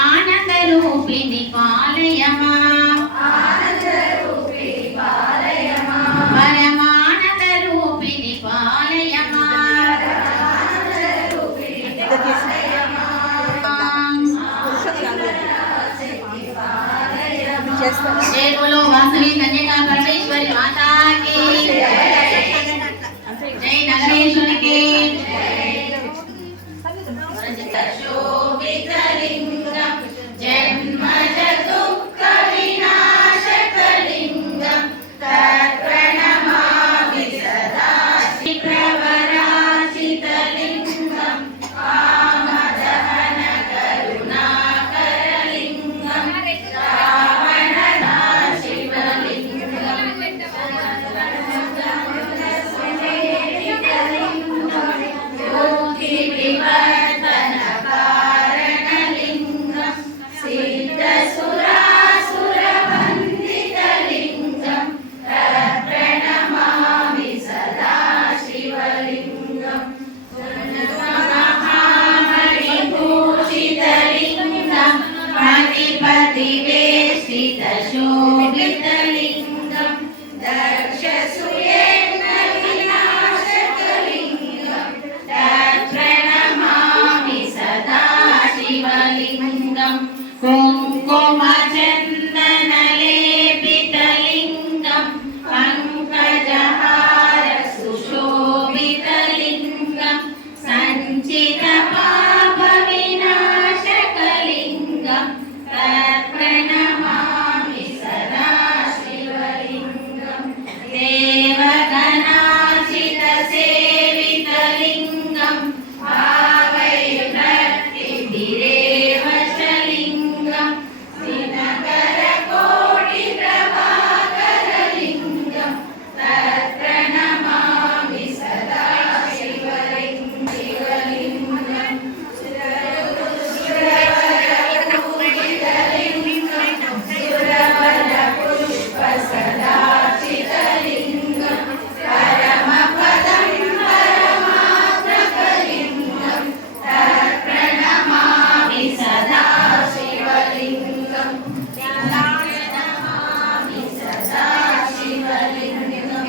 ఆనందరూపిణి పాలయమా పరమానందరూపిణి పాలయమా जय बोलो वासवी कन्या परमेश्वरी माता की जय नगरेश्वरी की शोभितलिंगं जन्मज दुःख विनाशकलिंगं तत्प्रणमामि सदा प्रवराजितलिंगं कामदहन करुणाकरलिंगं शोभितलिंगं दक्षसुयेन विनाशकलिंगं तत्प्रणमामि सदा शिवलिंगं कुङ्कुमचन्दनलेपितलिंगं पङ्कजहार सुशोभितलिंगं सञ्चितपापविनाशकलिंगं तत्प्रणमामि सदा शिवलिंगं देवगणार्चितसेवितलिंगं भावैर्भक्तिभिरेव शलिंगं दिनकरकोटिप्रभाकरलिंगं तत्प्रणमामि सदा शिवलिंगं सदाचितलिंगं परमपदं परमात्मकलिंगं तत्प्रणमामि सदा शिवलिंगं प्रणमामि सदा शिवलिंगं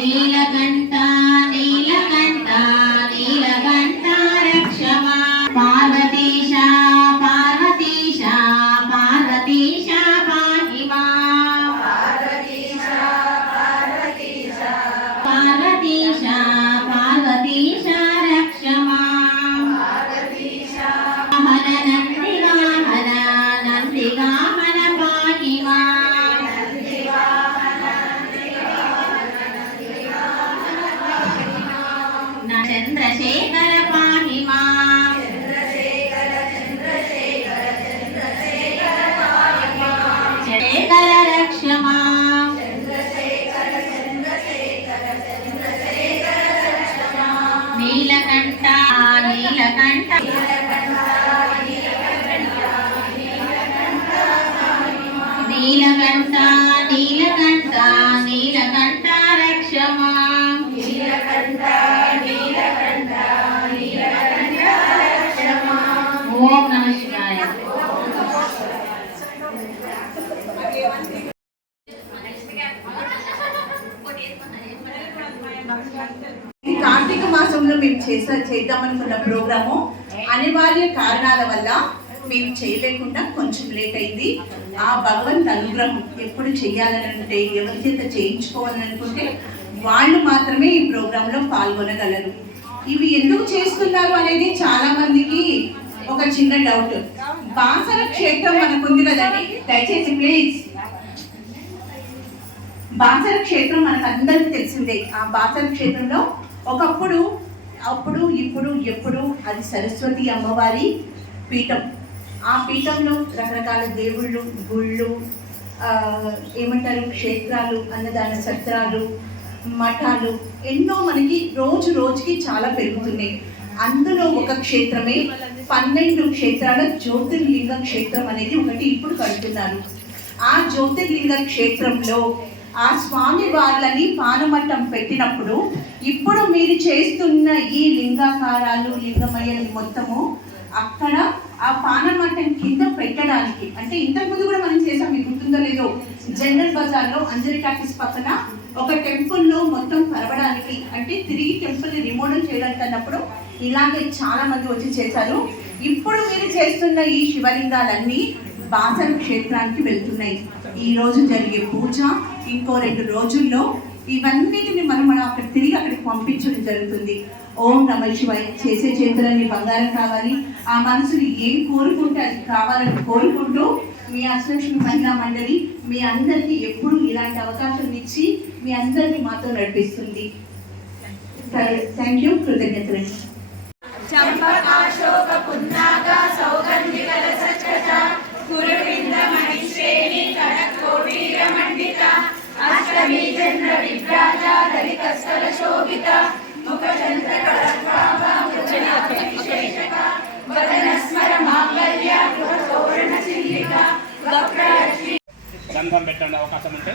नीलकण्ठा नीलकण्ठा नीलकण्ठा रक्षमा पार्वतीशा पार्वतीशा पार्वतीशा पाहि मां पार्वतीशा पार्वतीशा पार्वतीशा पार्वतीशा रक्ष मां पार्वतीशा हर नन्दिवाहन नन्दिवाहन पाहि मां चंद्रशेखर पाहि मां चंद्रशेखर चंद्रशेखर चंद्रशेखर पाहि मां चंद्रशेखर रक्ष मां चंद्रशेखर चंद्रशेखर चंद्रशेखर रक्ष मां नीलकंठा नीलकंठा नीलकंठा नीलकंठा नीलकंठा रक्ष मां नीलकंठा नीलकंठा नीलकंठा रक्ष मां ओम नमः शिवाय కార్తీక మాసంలో మేము చేద్దామనుకున్న ప్రోగ్రాము అనివార్య కారణాల వల్ల మేము చేయలేకుండా కొంచెం లేట్ అయింది. ఆ భగవంత్ అనుగ్రహం ఎప్పుడు చేయాలనంటే ఎవరి చేత చేయించుకోవాలని అనుకుంటే వాళ్ళు మాత్రమే ఈ ప్రోగ్రాంలో పాల్గొనగలరు. ఇవి ఎందుకు చేస్తున్నారు అనేది చాలా మందికి ఒక చిన్న డౌట్. బాసర క్షేత్రం మనకుంది కదండి, దయచేసి ప్లీజ్. బాసర క్షేత్రం మనకు అందరికీ తెలిసిందే. ఆ బాసర క్షేత్రంలో ఒకప్పుడు ఇప్పుడు ఎప్పుడు అది సరస్వతి అమ్మవారి పీఠం. ఆ పీఠంలో రకరకాల దేవుళ్ళు, గుళ్ళు, ఏమంటారు, క్షేత్రాలు, అన్నదాన సత్రాలు, మఠాలు ఎన్నో మనకి రోజు రోజుకి చాలా పెరుగుతున్నాయి. అందులో ఒక క్షేత్రమే 12 క్షేత్రాల జ్యోతిర్లింగ క్షేత్రం అనేది ఒకటి ఇప్పుడు కడుతున్నారు. ఆ జ్యోతిర్లింగ క్షేత్రంలో ఆ స్వామి వార్లని పానమట్టం పెట్టినప్పుడు ఇప్పుడు మీరు చేస్తున్న ఈ లింగాకారాలు లింగమయ్యలు మొత్తము అక్కడ ఆ పానమట్టం కింద పెట్టడానికి, అంటే ఇంతకుముందు కూడా మనం చేసాం, మీకు గుర్తుందో లేదో, జనరల్ బజార్లో అంజలి టాకీస్ పక్కన ఒక టెంపుల్లో మొత్తం పరవడానికి, అంటే తిరిగి టెంపుల్ని రిమోడల్ చేయడానికి అన్నప్పుడు ఇలాగే చాలా మంది వచ్చి చేశారు. ఇప్పుడు మీరు చేస్తున్న ఈ శివలింగాలన్నీ బాసర క్షేత్రానికి వెళ్తున్నాయి. ఈ రోజు జరిగే పూజ ఇంకో 2 రోజుల్లో ఇవన్నిటిని మనం అక్కడ తిరిగి అక్కడికి పంపించడం జరుగుతుంది. ఓం నమః శివాయ. చేసే చేతులన్నీ బంగారం కావాలి, ఆ మనసులు ఏం కోరుకుంటే అది కావాలని కోరుకుంటూ మీ అష్టలక్ష్మి మహిళా మండలి మీ అందరికీ ఎప్పుడు ఇలాంటి అవకాశం ఇచ్చి మీ అందరినీ మాతో నడిపిస్తుంది. Thank you. కృతజ్ఞతలు. చంపకాశోక పున్నాగ సౌగంధికల సచ్చట కురువింద మణిశ్రేణి కడకోటీర మండిత అష్టమి చంద్ర విభ్రాజ దళిత స్థల శోభిత ముఖ చంద్ర కళాభ విశేషక వదన స్మర మాంగళ్య గృహ తోరణ చిల్లిక వక్రలక్ష్మి. గంధం పెట్టండి అవకాశం ఉంటే.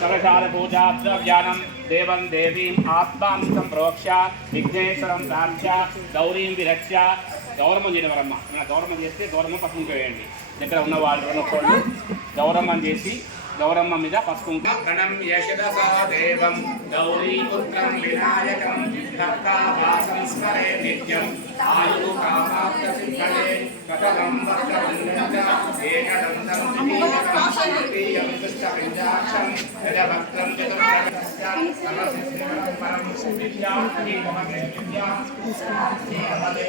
కలశాల పూజా ద్రవ్యానం దేవం దేవీం ఆత్మాం సంప్రోక్ష విఘ్నేశ్వరం ప్రాంక్ష గౌరీం విరక్ష. గౌరవం చేయడం వరమ్మ, గౌరవం చేస్తే గౌరమ్మ పసుపు వేయండి. దగ్గర ఉన్న వాళ్ళు ఉన్నప్పుడు గౌరమ్మని చేసి గౌరమ్మ మీద పసుపు గణం యశదసా దేవం గౌరీపుత్రం వినాయకం కర్తావాసం స్మరే నిత్యం ఆయు కామాప్త సిద్ధే కథం వక్రవందన ఏకదంతం ప్రియం దుష్టపింజాక్షం యజభక్తం చతుర్భక్త్యం సమసిద్ధిం పరం విద్యాం హేమవతే విద్యాం హేమవతే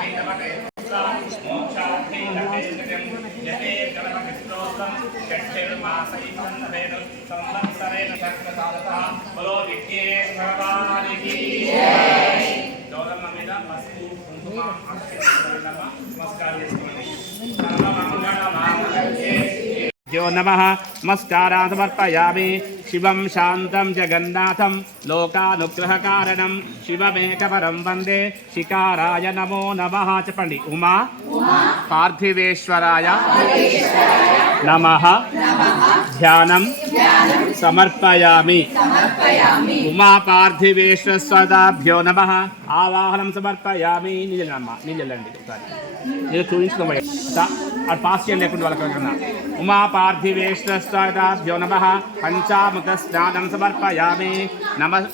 హేమవతే మోక్షార్థే లభేతం యతే గణపతి స్తోత్రం షట్మాసైకన్నవేన సంవత్సరేణ చక్రసారతః బలో విఘ్నేశ్వర భగవానికి జై. గౌరమ్మ మీద పసుపు కుంకుమ అక్షంతలు నమస్కారం చేసుకోండి. సర్వమంగళ మాంగళ్యే जो नमः नमस्कारान् समर्पयामि. शिवं शान्तं जगन्नाथं लोकानुग्रहकारणं शिवमेकपरं वन्दे शिकाराय नमो नमः. చెప్పండి. ఉమా పార్థివేశ్వరాయ నమః ధ్యానం సమర్పయామి. ఉమా పార్థివేశ్వరాభ్యో నమః ఆవాహనం సమర్పయామి. నిజండి ఒకసారి నేను చూపించుకోమని అది పాస్ చేయండి లేకుండా వాళ్ళకన్నా. ఉమా పార్థివేశ్వరాభ్యో నమః పంచాముఖ స్నానం సమర్పయామి. నమః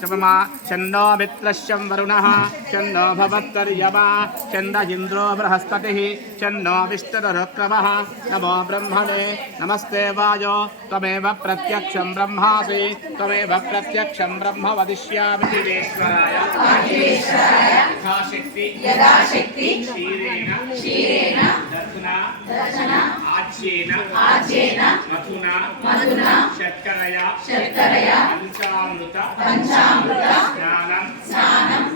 చన్నో మిత్రశ్యం వరుణః చన్నో భవత్తర్యమా చంద ఇంద్రో బృహస్పతిః చన్నో విష్ణురుక్రమః. నమో బ్రహ్మణే నమస్తే వాయో త్వమేవ ప్రత్యక్షం బ్రహ్మాసి త్వమేవ ప్రత్యక్షం బ్రహ్మ వదిష్యామి. దేవేశ్వరాయ యథాశక్తి క్షీరేణ దర్శన ఆజ్యేన మధున శర్కరయ పంచామృత స్నానం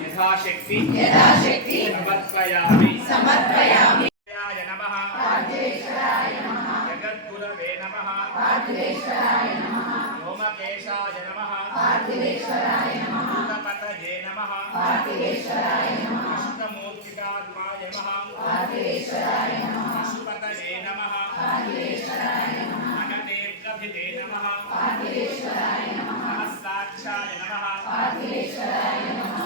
యథాశక్తి సమర్పయామి. నమః జగద్గురవే నమః ఓమకేశాయ నమః భూతపతయే నమః విష్ణుమూర్తికాత్మాయ నమః విష్ణుపతయే నమః అననేత్రభిదే నమః సహస్రాక్షాయ నమః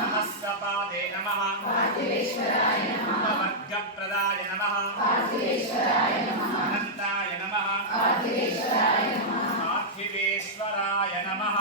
సహస్రపాదే నమః ఉపవర్గప్రదాయ నమః అనంతాయ నమః పార్థివేశ్వరాయ నమః.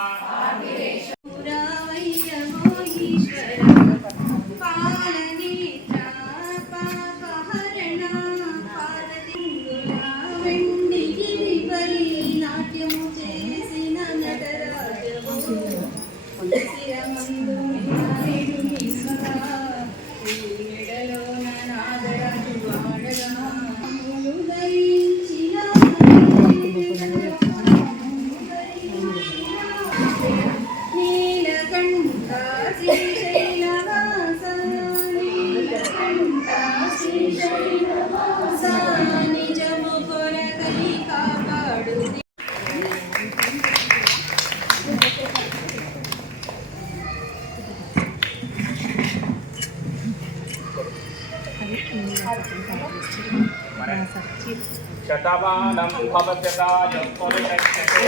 శతమానం భవత్యదాయ పురుషస్య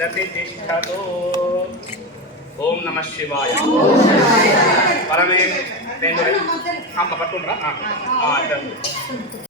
ప్రతిష్టతు. ఓం నమః శివాయ. పరమే పట్టుకుంటారా?